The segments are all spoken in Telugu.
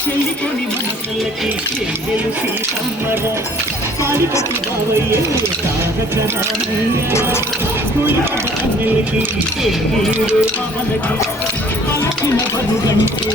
చెల్లికొని మనసులకి చెల్లెలు సీతమ్మర కాలికటి బావయ్యే తారకరామయ్య గుళ్ళకి చెల్లిలు మామలకి పలకిన బరుగంటే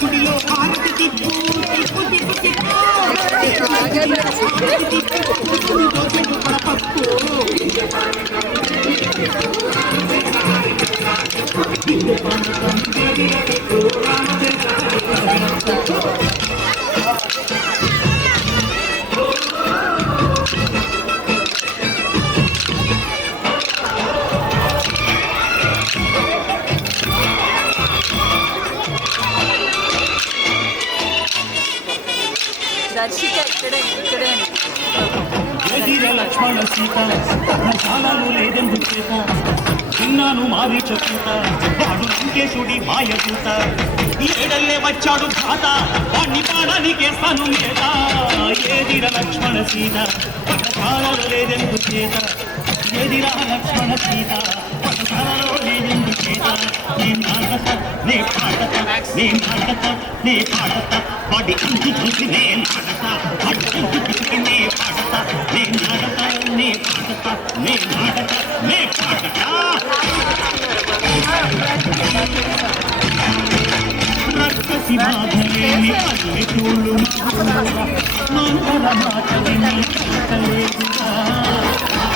గుడిలో హారతి తిప్పు తిప్పు తిప్పు దర్శిక ఇక్కడే లక్ష్మణ సీత చాలా లేదెందుకు చేత విన్నాను మావి చెప్పుత వాడు లంకేశుడి మాయ చూత ఏడల్లే వచ్చాడు ఘాత వాణ్ణి పాడానికేస్తాను మీద ఏదిర లక్ష్మణ సీత చాలా లేదెందుకు చేత ఏదిరా లక్ష్మణ సీత పథకాలలో లేదెందుకు చేత నీ నాటత నీ పాటత నీ నాటత నీ పాటత వాడి ఇంటి చూసి నే నాటత వాడి ఇంటి చూసి నే పాటత నీ నాటత నీ పాటత నీ నాటత నీ పాటత రక్కసి బాధలేని పల్లెటూళ్ళు మంగళ మాటలేని కట్టలేదుగా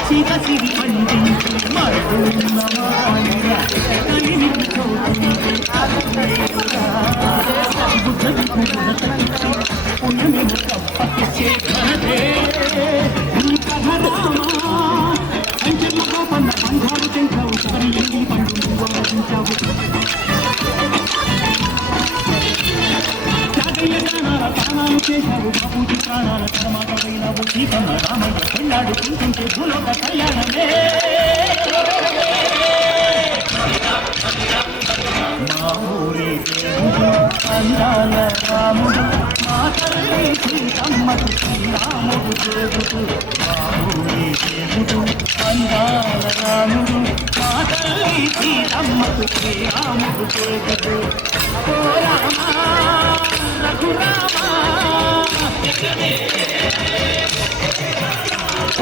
సీత సిరి పండించి మరుడున్నమానుగా కలిని పుణ్యమేమో తప్పకిచ్చే కదే సంచలతో పన్న పంధాలు తింటావు సరి ఎండి పండు నువ్వు ఆలోచించావు ప్రాణాలు చేశావు బాబూజీ ప్రాణాల తర్వాత పోయినావు సీతమ్మ రామయ్య పెళ్ళాడు చూస్తుంటే భూలోక కళ్యాణమే మా ఊరి దేవుడు అందాల రాముడు మా తల్లి సీతమ్మకు శ్రీరాముడు దేవుడు మా ఊరి దేవుడు అందాల రాముడు మా తల్లి సీతమ్మకు శ్రీరాముడు దేవుడు ఓ రామా రఘురామా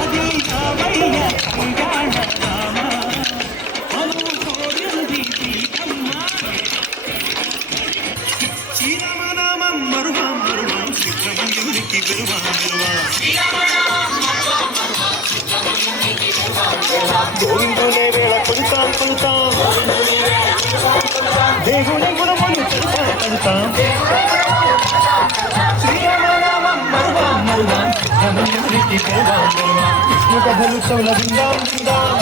అది రామయ్య కళ్యాణ రామ అను కోరింది సీతమ్మ శ్రీరామనామం మరువా మరువా సుబ్రహ్మణ్యునికి విరువా విరువా గోవిందులే వేళ కొలుతాం కొలుతాం దేవుని గుణములు కలుతాం శ్రీరామనామం మరువా మరువా సుబ్రహ్మణ్యునికి విరువా విరువా విష్ణు కథలు చౌల విందాం విందాం